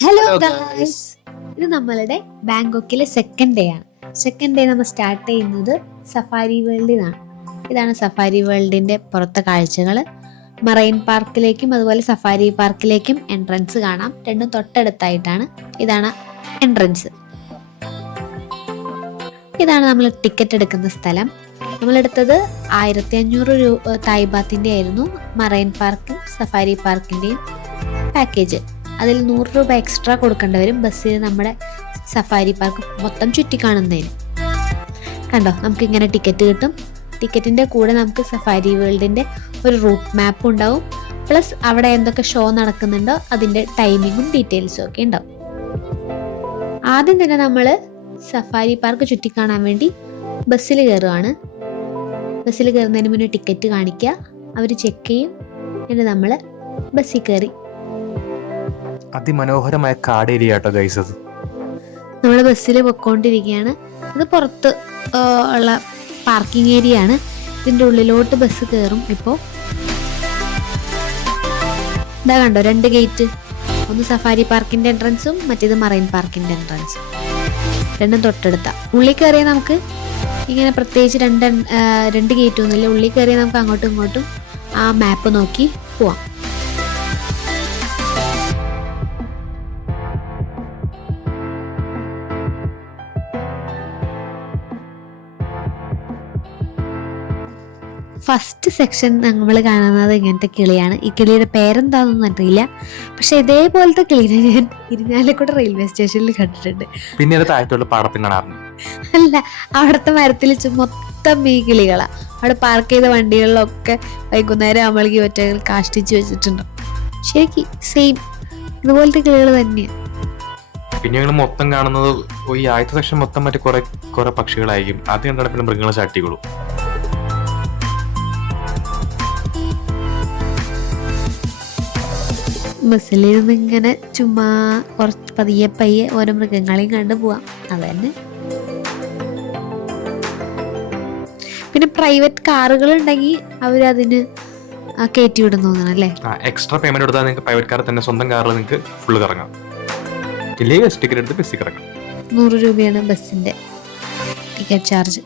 Hello hello guys, guys. ഇത് നമ്മളുടെ ബാങ്കോക്കിലെ second day ആണ്. സെക്കൻഡ് ഡേ നമ്മൾ സ്റ്റാർട്ട് ചെയ്യുന്നത് സഫാരി വേൾഡിൽ നിന്നാണ്. ഇതാണ് സഫാരി വേൾഡിന്റെ പുറത്തെ കാഴ്ചകൾ. മറൈൻ പാർക്കിലേക്കും അതുപോലെ സഫാരി പാർക്കിലേക്കും എൻട്രൻസ് കാണാം. രണ്ടും തൊട്ടടുത്തായിട്ടാണ്. ഇതാണ് എൻട്രൻസ്. ഇതാണ് നമ്മൾ ടിക്കറ്റ് എടുക്കുന്ന സ്ഥലം. നമ്മളെടുത്തത് 1500 രൂപ തായ്ബാത്തിന്റെ ആയിരുന്നു മറൈൻ പാർക്കും സഫാരി പാർക്കിന്റെയും പാക്കേജ്. അതിൽ 100 രൂപ എക്സ്ട്രാ കൊടുക്കേണ്ടി വരും ബസ്സിൽ നമ്മുടെ സഫാരി പാർക്ക് മൊത്തം ചുറ്റിക്കാണുന്നതിന്. കണ്ടോ, നമുക്ക് ഇങ്ങനെ ടിക്കറ്റ് കിട്ടും. ടിക്കറ്റിൻ്റെ കൂടെ നമുക്ക് സഫാരി വേൾഡിൻ്റെ ഒരു റൂട്ട് മാപ്പ് ഉണ്ടാവും. പ്ലസ് അവിടെ എന്തൊക്കെ ഷോ നടക്കുന്നുണ്ടോ അതിൻ്റെ ടൈമിങ്ങും ഡീറ്റെയിൽസും ഒക്കെ ഉണ്ടാവും. ആദ്യം തന്നെ നമ്മൾ സഫാരി പാർക്ക് ചുറ്റിക്കാണാൻ വേണ്ടി ബസ്സിൽ കയറുകയാണ്. ബസ്സിൽ കയറുന്നതിന് മുന്നേ ടിക്കറ്റ് കാണിക്കുക, അവർ ചെക്ക് ചെയ്യും. എന്നിട്ട് നമ്മൾ ബസ്സിൽ കയറി അതിമനോഹരമായ കാട് ഏരിയ കേട്ടോ ഗൈസ്. അത് നമ്മൾ ബസ്സിൽ പൊയ്ക്കൊണ്ടിരിക്കുകയാണ്. ഇത് പുറത്ത് ഉള്ള പാർക്കിംഗ് ഏരിയ ആണ്. ഇതിൻ്റെ ഉള്ളിലോട്ട് ബസ് കയറും. ഇപ്പോൾ ഇതാ കണ്ടോ, 2 ഗേറ്റ്. ഒന്ന് സഫാരി പാർക്കിൻ്റെ എൻട്രൻസും മറ്റേത് മറൈൻ പാർക്കിൻ്റെ എൻട്രൻസും. രണ്ടും തൊട്ടടുത്ത. ഉള്ളിൽ കയറിയാൽ നമുക്ക് ഇങ്ങനെ പ്രത്യേകിച്ച് രണ്ട് ഗേറ്റ് ഒന്നുമില്ല. ഉള്ളിൽ കയറിയാൽ നമുക്ക് അങ്ങോട്ടും ഇങ്ങോട്ടും ആ മാപ്പ് നോക്കി പോവാം. ഫസ്റ്റ് സെക്ഷൻ നമ്മൾ കാണുന്നത് ഇങ്ങനത്തെ കിളിയാണ്. ഈ കിളിയുടെ പേരെന്താണെന്നൊന്നും അറിയില്ല. പക്ഷെ ഇതേപോലത്തെ കിളിനെ ഞാൻ ഇരിഞ്ഞാലക്കുട റെയിൽവേ സ്റ്റേഷനിൽ കണ്ടിട്ടുണ്ട്. പിന്നെ താഴത്തുള്ള പാടത്തും കാണാറുണ്ട്. അല്ല, അവിടുത്തെ മരത്തിൽ മൊത്തം ഈ കിളികളാണ്. അവിടെ പാർക്ക് ചെയ്ത വണ്ടികളിലൊക്കെ വൈകുന്നേരം ആകുമ്പോഴേക്ക് ഒറ്റ കാഷ്ടിച്ച് വെച്ചിട്ടുണ്ട്. ശരിക്കും സെയിം ഇതുപോലത്തെ കിളികൾ തന്നെയാണ്. പിന്നെ ഞങ്ങൾ മൊത്തം കാണുന്നത് ഈ ആദ്യത്തെ സെക്ഷൻ മൊത്തം മറ്റേ കുറെ പക്ഷികളായിരിക്കും. അത് കണ്ടാൽ പിന്നെ മൃഗങ്ങളെ ചാട്ടികളും. ബസ്സിലിരുന്ന് ഇങ്ങനെ ചുമ്മാ കുറച്ച് പയ്യെ ഓരോ മൃഗങ്ങളെയും കണ്ടു പോവാം. അത് തന്നെ. പിന്നെ പ്രൈവറ്റ് കാറുകൾ ഉണ്ടെങ്കിൽ അവരതിന് കയറ്റി വിടുന്നു അല്ലേ? എക്സ്ട്രാ പേയ്മെന്റ് കൊടുത്താൽ നിങ്ങൾക്ക് പ്രൈവറ്റ് കാർ തന്നെ സ്വന്തം കാറിൽ നിങ്ങൾക്ക് ഫുള്ള് കറങ്ങാം. ഇല്ലെങ്കിൽ ബസ് ടിക്കറ്റ് എടുത്ത് ബസ്സിൽ കറങ്ങാം. 100 രൂപയാണ് ബസ്സിന്റെ ടിക്കറ്റ് ചാർജ്.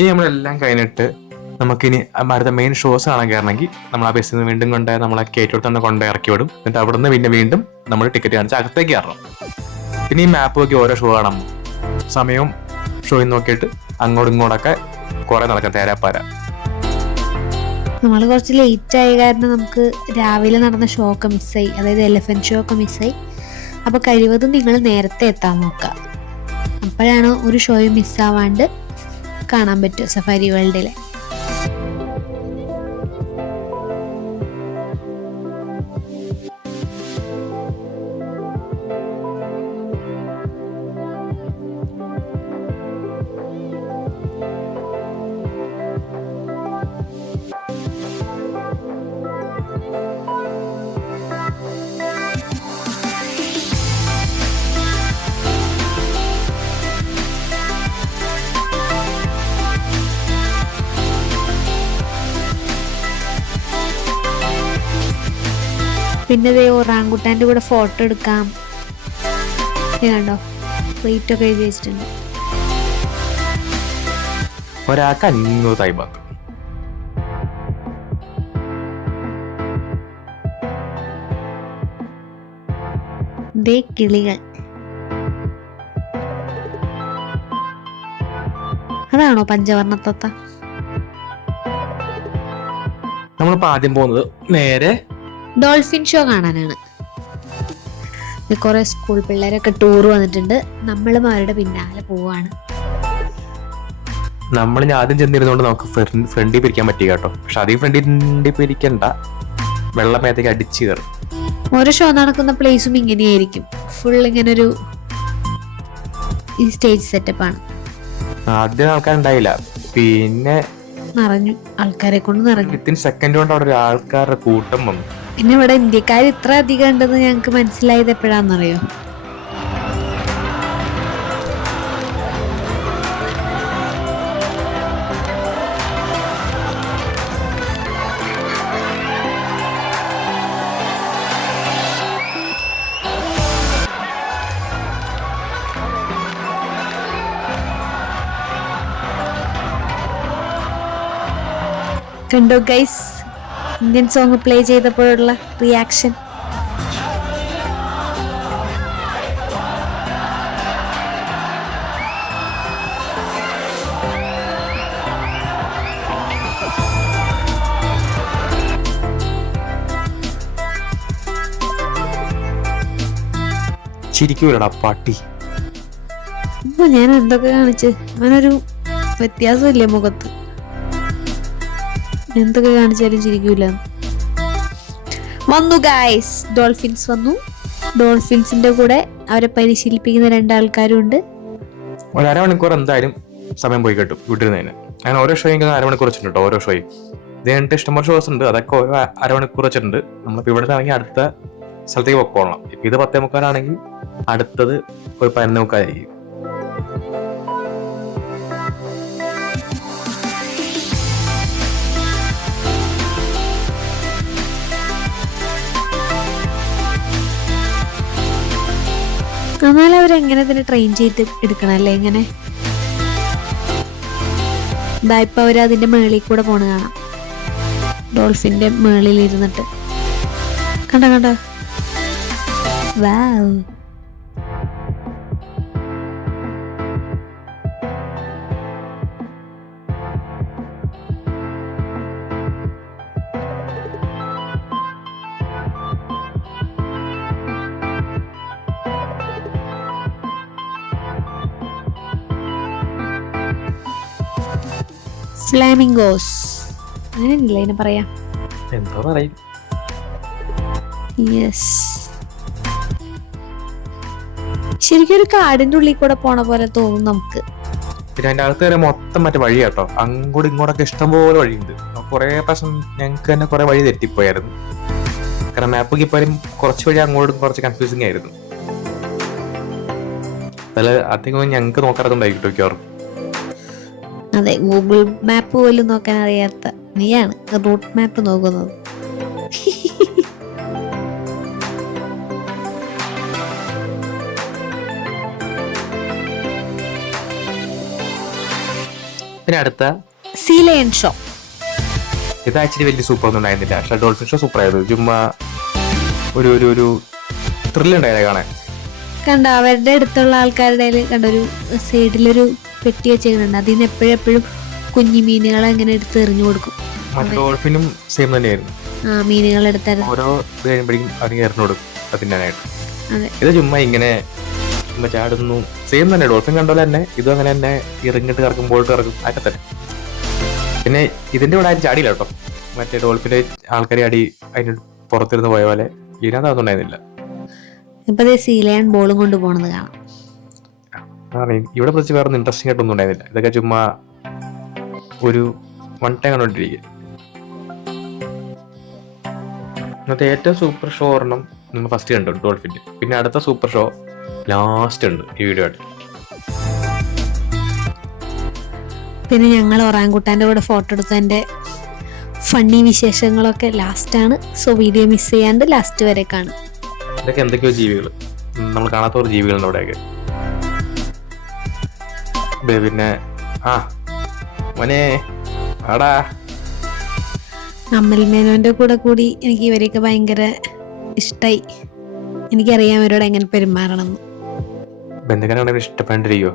ഇനി നമ്മളെല്ലാം കഴിഞ്ഞിട്ട് നമുക്കിനി അടുത്ത മെയിൻ ഷോസ് കാണാൻ കയറണമെങ്കിൽ നമ്മൾ ആ ബസ്സിൽ നിന്ന് വീണ്ടും കൊണ്ട് നമ്മളെ കയറ്റോട് തന്നെ കൊണ്ട് ഇറക്കി വിടും. എന്നിട്ട് അവിടെ നിന്ന് പിന്നെ വീണ്ടും നമ്മൾ ടിക്കറ്റ് കാണിച്ച് അകത്തേക്ക് കയറണം. പിന്നെ ഈ മാപ്പ് നോക്കി ഓരോ ഷോ കാണാം. സമയവും ഷോയും നോക്കിയിട്ട് അങ്ങോട്ടും ഇങ്ങോട്ടൊക്കെ കുറെ നടക്കാം, തേരാപ്പാര. നമ്മൾ കുറച്ച് ലേറ്റ് ആയ കാരണം നമുക്ക് രാവിലെ നടന്ന ഷോ ഒക്കെ മിസ്സായി. അതായത് എലിഫന്റ് ഷോ ഒക്കെ മിസ്സായി. അപ്പോൾ കഴിവതും നിങ്ങൾ നേരത്തെ എത്താൻ നോക്കുക. അപ്പോഴാണ് ഒരു ഷോയും മിസ്സാവാണ്ട് കാണാൻ പറ്റും സഫാരി വേൾഡിലെ. പിന്നെ ഒറാങ്കുട്ടാൻ്റെ കൂടെ ഫോട്ടോ എടുക്കാം. കണ്ടോ, റേറ്റ് ഒക്കെ എഴുതി വെച്ചിട്ടുണ്ട്. ഒരാൾക്ക് 500 തായ്ബാത്ത്. ദേ കിളികൾ. അതാണോ പഞ്ചവർണ്ണത്തത്ത? നമ്മളിപ്പോ ആദ്യം പോകുന്നത് നേരെ ഡോൾഫിൻ ഷോ കാണാനാണ്. കുറെ സ്കൂൾ പിള്ളേരൊക്കെ ടൂർ വന്നിട്ടുണ്ട്. നമ്മളും അവരുടെ പിന്നാലെ പോവാണ്. നമ്മൾ ആദ്യം ചെന്നിരുന്നോണ്ട് നമുക്ക് ഫ്രണ്ടിൽ പിരിക്കാൻ പറ്റി കേട്ടോ. പക്ഷെ അധികം ഫ്രണ്ടിൽ പിരിക്കണ്ട, വെള്ളമേത്തേക്ക് അടിച്ചു കയറും. ഓരോ ഷോ നടക്കുന്ന പ്ലേസും ഇങ്ങനെയായിരിക്കും. ഫുൾ ഇങ്ങനെ ഒരു സ്റ്റേജ് സെറ്റപ്പാണ്. ആദ്യം ആൾക്കാരുണ്ടായില്ല, പിന്നെ നിറഞ്ഞു, ആൾക്കാരെ കൊണ്ട് നിറഞ്ഞു. വിത്തിൻ സെക്കൻഡ് കൊണ്ട് അവിടെ ഒരു ആൾക്കാരുടെ കൂട്ടം വന്നു. പിന്നെ ഇവിടെ ഇന്ത്യക്കാർ ഇത്ര അധികം ഉണ്ടെന്ന് ഞങ്ങൾക്ക് മനസ്സിലായത് എപ്പോഴാണെന്നറിയോ? കണ്ടോ ഗൈസ്, ഇന്ത്യൻ സോങ് പ്ലേ ചെയ്തപ്പോഴുള്ള റിയാക്ഷൻ. ചിരിക്കൂലടാ പട്ടി. ഇപ്പൊ ഞാൻ എന്തൊക്കെ കാണിച്ച് അവനൊരു വ്യത്യാസമില്ലേ മുഖത്ത്? എന്തൊക്കെ കാണിച്ചാലും ചിരിക്കൂല. വന്നു ഗൈസ്, ഡോൾഫിൻസ് വന്നു. ഡോൾഫിൻസിന്റെ കൂടെ അവരെ പരിശീലിപ്പിക്കുന്ന 2 ആൾക്കാരും ഉണ്ട്. ഒരു അരമണിക്കൂർ എന്തായാലും സമയം പോയി കിട്ടും വിട്ടിരുന്നതിന്. അങ്ങനെ ഓരോ ഷോയും അരമണിക്കൂർ വെച്ചിട്ടുണ്ട്. ഓരോ ഷോയും ഇത് കഴിഞ്ഞിട്ട് ഇഷ്ടംപോലെ ഷോസ് ഉണ്ട്. അതൊക്കെ ഓരോ അരമണിക്കൂർ വെച്ചിട്ടുണ്ട്. നമ്മളിപ്പോൾ ഇവിടെ ആണെങ്കിൽ അടുത്ത സ്ഥലത്തേക്ക് പൊക്കോളണം. ഇപ്പം ഇത് 10:45 അടുത്തത് ഒരു 11:45. എന്നാൽ അവരെങ്ങനെ ഇതിനെ ട്രെയിൻ ചെയ്ത് എടുക്കണം അല്ലേ? ഇങ്ങനെ ഇപ്പൊ അവര് അതിന്റെ മേളിൽ കൂടെ പോണ കാണാം. ഡോൾഫിന്റെ മേളിൽ ഇരുന്നിട്ട് കണ്ടോ? വാവ്. ഫ്ലാമിംഗോസ്, അങ്ങനെയല്ല ഇതിനെ പറയാ. എന്താ പറയും? യെസ്, ശരിക്കും ഒരു കാടിന്റെ ഉള്ളിൽ കൂടെ പോണ പോലെ തോന്നും നമുക്ക്. പിന്നെ അതിന്റെ അകത്ത് വരെ മൊത്തം മറ്റേ വഴി കേട്ടോ. അങ്ങോട്ടും ഇങ്ങോട്ടൊക്കെ ഇഷ്ടംപോലെ വഴിയുണ്ട്. കുറെ പ്രാവശ്യം ഞങ്ങൾക്ക് തന്നെ കുറെ വഴി തെറ്റിപ്പോയായിരുന്നു. കാരണം മാപ്പ് കിപ്പാലും കുറച്ച് വഴി അങ്ങോട്ടും കുറച്ച് കൺഫ്യൂസിങ് ആയിരുന്നു. അതിൽ അധികം ഞങ്ങൾക്ക് നോക്കാറുണ്ടായിരിക്കും മിക്കവാറും. അതെ, ഗൂഗിൾ മാപ്പ് പോലും നോക്കാൻ അറിയാത്ത നീയാണ് റൂട്ട് മാപ്പ് നോക്കുന്നത്. പിന്നെ അടുത്ത സീ ലയൺ ഷോ. ഇത് ആക്ച്വലി വലിയ സൂപ്പർ ഒന്നും ഉണ്ടായിരുന്നില്ല. പക്ഷെ ഡോൾഫിൻ ഷോ സൂപ്പർ ആയിരുന്നു. ചുമ്മാ ഒരു ത്രില്ലുണ്ടായിരുന്നു കാണാൻ. കണ്ട അവരുടെ അടുത്തുള്ള ആൾക്കാരുടെ കണ്ടൊരു സൈഡിലൊരു പെട്ടി വെച്ചിട്ടുണ്ട്. അതിൽ നിന്ന് എപ്പോഴെപ്പോഴും കുഞ്ഞു മീനുകളെ അങ്ങനെ എടുത്ത് എറിഞ്ഞു കൊടുക്കും. ഡോൾഫിനും സെയിം തന്നെയായിരുന്നു. മീനുകൾ എടുത്തായിരുന്നു. ഓരോ ഇത് കഴിയുമ്പോഴേക്കും അതിന് എറിഞ്ഞു കൊടുക്കും അതിനായിട്ട്. ഇത് ചുമ്മാ ഇങ്ങനെ ചുമ്മാ ചാടുന്നു. സെയിം തന്നെ ഡോൾഫിൻ കണ്ടോലെ തന്നെ ഇതും അങ്ങനെ തന്നെ ഇറങ്ങിട്ട് കറക്കുമ്പോൾ ഇറക്കും അതൊക്കെ തന്നെ. പിന്നെ ഇതിന്റെ കൂടെ ആരും ചാടിയില്ല കേട്ടോ. മറ്റേ ഡോൾഫിന്റെ ആൾക്കാരെ അടി അതിന് പുറത്തിരുന്ന് പോയ പോലെ ഇതിനകത്ത് അതൊന്നും ഉണ്ടായിരുന്നില്ല. ഇപ്പൊ സീ ലയൺ ബോളും കൊണ്ട് പോണത് കാണാം. ഇവിടെ പ്രത്യേകിച്ച് വേറെ ഇൻട്രസ്റ്റിംഗ് ആയിട്ടൊന്നും ഉണ്ടായിരുന്നില്ല. ഇതൊക്കെ ചുമ്മാ ഒരു വൺ ടൈം കണ്ടോണ്ടിരിക്കുക. ഇന്നത്തെ ഏറ്റവും സൂപ്പർ ഷോ ഒരെണ്ണം നിങ്ങൾ ഫസ്റ്റ് കണ്ടു ഡോൾഫിൻ്റെ. പിന്നെ അടുത്ത സൂപ്പർ ഷോ ലാസ്റ്റ് ഉണ്ട് ഈ വീഡിയോ ആയിട്ട്. പിന്നെ ഞങ്ങൾ ഒറാങ്കുട്ടാൻ്റെ കൂടെ ഫോട്ടോ എടുത്തതിൻ്റെ ഫണ്ണി വിശേഷങ്ങളൊക്കെ ലാസ്റ്റാണ്. സോ വീഡിയോ മിസ് ചെയ്യാണ്ട് ലാസ്റ്റ് വരെ കാണും. ഇതൊക്കെ എന്തൊക്കെയോ ജീവികൾ, നമ്മൾ കാണാത്ത ഒരു ജീവികളുണ്ട് അവിടെയൊക്കെ. പിന്നെ മോനെ ആടാ. അമൽ മേനോന്റെ കൂടെ കൂടി എനിക്ക് ഇവരെയൊക്കെ ഭയങ്കര ഇഷ്ടായി. എനിക്കറിയാം അവരോട് എങ്ങനെ പെരുമാറണം. ബന്ധുക്കാരാണ് ഇഷ്ടപ്പെട്ടിരിക്കോ?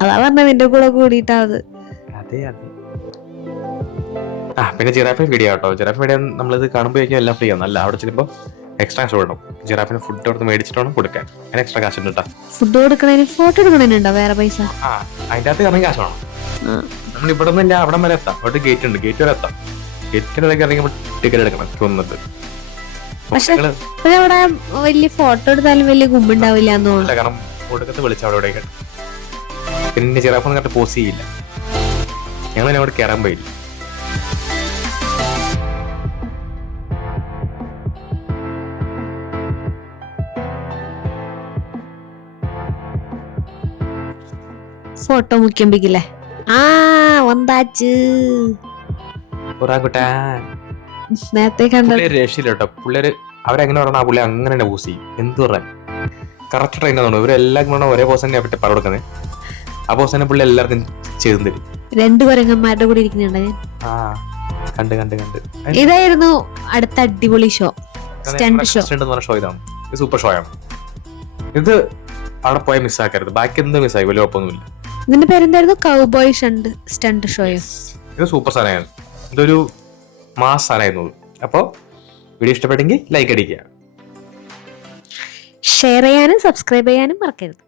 അതാ പറഞ്ഞത് നിന്റെ കൂടെ കൂടിയിട്ടാ അത്. അതെ. പിന്നെ ജിറാഫിൻ വീഡിയോ കേട്ടോ. ജിറാഫിൻ വീഡിയോ നമ്മളിത് കാണുമ്പോഴേക്കും എല്ലാം ഫ്രീ ആണ്. അല്ല, അവിടെ ചെല്ലുമ്പോൾ എക്സ്ട്രാ കാശ് കൊടുക്കണം. ജിറാഫിന് ഫുഡ് കൊടുത്ത് മേടിച്ചിട്ട് വേണം കൊടുക്കാൻ. അതിന് എക്സ്ട്രാ കാശ് ഉണ്ട് കേട്ടോ. ഫുഡ് കൊടുക്കണേന് ഫോട്ടോ എടുക്കണേനുണ്ടോ വേറെ പൈസ? അതിന്റെ അകത്ത് ഇറങ്ങി കാശ് വേണം. നമ്മൾ ഇവിടെ നിന്ന് അവിടെ വരെ എത്താം. അവിടെ ഗേറ്റ് ഉണ്ട്, ഗേറ്റ് വരെ എത്താം. ഗേറ്റിലേക്ക് ഇറങ്ങി ടിക്കറ്റ് എടുക്കണം തോന്നുന്നത്. പക്ഷെ അവിടെ വലിയ ഫോട്ടോ എടുത്താലും വലിയ ഗുമ്പുണ്ടാവില്ല എന്ന് തോന്നുന്നു. കാരണം ഒടുക്കത്ത് വിളിച്ച അവിടെ ഇവിടെ പിന്നെ ജിറാഫൊന്നും കണ്ട് പോസ് ചെയ്യില്ല. ഞങ്ങൾ അവിടെ കയറാൻ പോയില്ല. ഫോട്ടോ മുഖ്യമ്പിക്കില്ലേ ആ വന്നാച്ച് ഒരാങ്കുട്ടാൻ നേരത്തെ കണ്ട പുള്ളിയൊരു രക്ഷയില്ല കേട്ടോ. പുള്ളിയൊരു അവരെങ്ങനെ പറഞ്ഞാൽ ആ പുള്ളി അങ്ങനെ തന്നെ പോസ് ചെയ്യും. എന്ത് പറയാൻ കറക്റ്റ് ട്രെയിൻ ആണെന്ന് ഇവരെല്ലാം കൂടെ ഒരേ പോസ് തന്നെ പറ്റി പറഞ്ഞു കൊടുക്കുന്നത്. ആ പോസ് തന്നെ പുള്ളി എല്ലാവർക്കും ചെയ്തു തരും. 2 കുരങ്ങന്മാരുടെ കൂടെ ഇരിക്കുന്നുണ്ട് ഞാൻ. ആ കണ്ട് കണ്ട് കണ്ട് ഇതായിരുന്നു അടുത്ത അടിപൊളി ഷോ, സ്റ്റണ്ട് ഷോ. ഷോ ഇതാണ്. ഇത് സൂപ്പർ ഷോ ആണ്. ഇത് അവിടെ പോയ മിസ്സാക്കരുത്. ബാക്കി എന്ത് മിസ്സായി വലിയ കുഴപ്പമൊന്നുമില്ല. ഇതിന്റെ പേരെന്തായിരുന്നു? കൗബോയ് സ്റ്റണ്ട് ഷോയോ? ഇത് സൂപ്പർ സാധനമായിരുന്നു. ഇതൊരു മാസ് സാധനമായിരുന്നു. അപ്പോൾ വീഡിയോ ഇഷ്ടപ്പെട്ടെങ്കിൽ ലൈക്ക് അടിക്കുക, ഷെയർ ചെയ്യാനും സബ്സ്ക്രൈബ് ചെയ്യാനും മറക്കരുത്.